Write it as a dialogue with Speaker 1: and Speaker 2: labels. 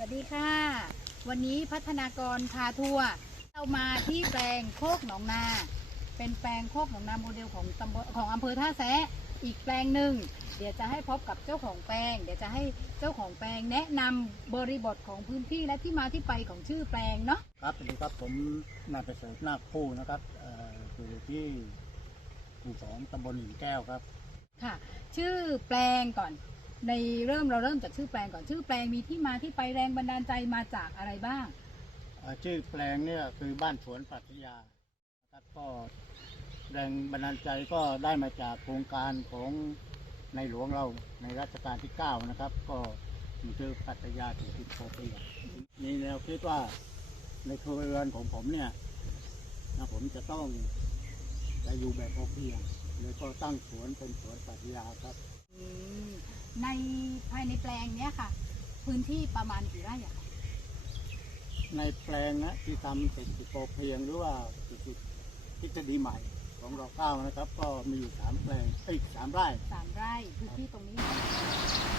Speaker 1: วัสดีค่ะ วันนี้พัฒนากรพาทัวร์เรามาที่แปลงโคกหนองนา เป็นแปลงโคกหนองนาโมเดลของตำบลของอำเภอท่าแซะอีกแปลงหนึ่งเดี๋ยวจะให้พบกับเจ้าของแปลง เดี๋ยวจะให้เจ้าของแปลงแนะนำบริบทของพื้นที่และที่มาที่ไปของชื่อแปลงเนาะ
Speaker 2: ครับสวัสดีครับผมนายประเสริฐนาคคู่นะครับเอ่ออยู่ที่หมู่สองตำบลหญิงแก้วครับ
Speaker 1: ค่ะ ชื่อแปลงก่อน ในเริ่มเราเริ่มจากชื่อแปลงก่อนชื่อแปลงมีที่มาที่ไปแรงบันดาลใจมาจากอะไรบ้าง
Speaker 2: เอ่อชื่อแปลงเนี่ยคือบ้านสวนปรัชญานะครับก็แรงบันดาลใจก็ได้มาจากโครงการของในหลวงเราในรัชกาลที่ 9 นะครับ ก็มีชื่อปรัชญาเศรษฐกิจพอเพียงมีแนวคิดว่าในครัวเรือนของผมเนี่ยนะผมจะต้องจะอยู่แบบพอเพียงเลยก็ตั้งสวนเป็นสวนปรัชญาครับ
Speaker 1: ในภายในแปลงเนี้ยค่ะ พื้นที่ประมาณกี่ไร่อะคะ
Speaker 2: ในแปลงนะที่ทำเศรษฐกิจพอเพียงหรือว่าเศรษฐกิจทฤษฎีใหม่ของเราเก้านะครับ ก็มีอยู่สามแปลงเอ้ยสามไร่
Speaker 1: สามไร่พื้นที่ตรงนี้นะ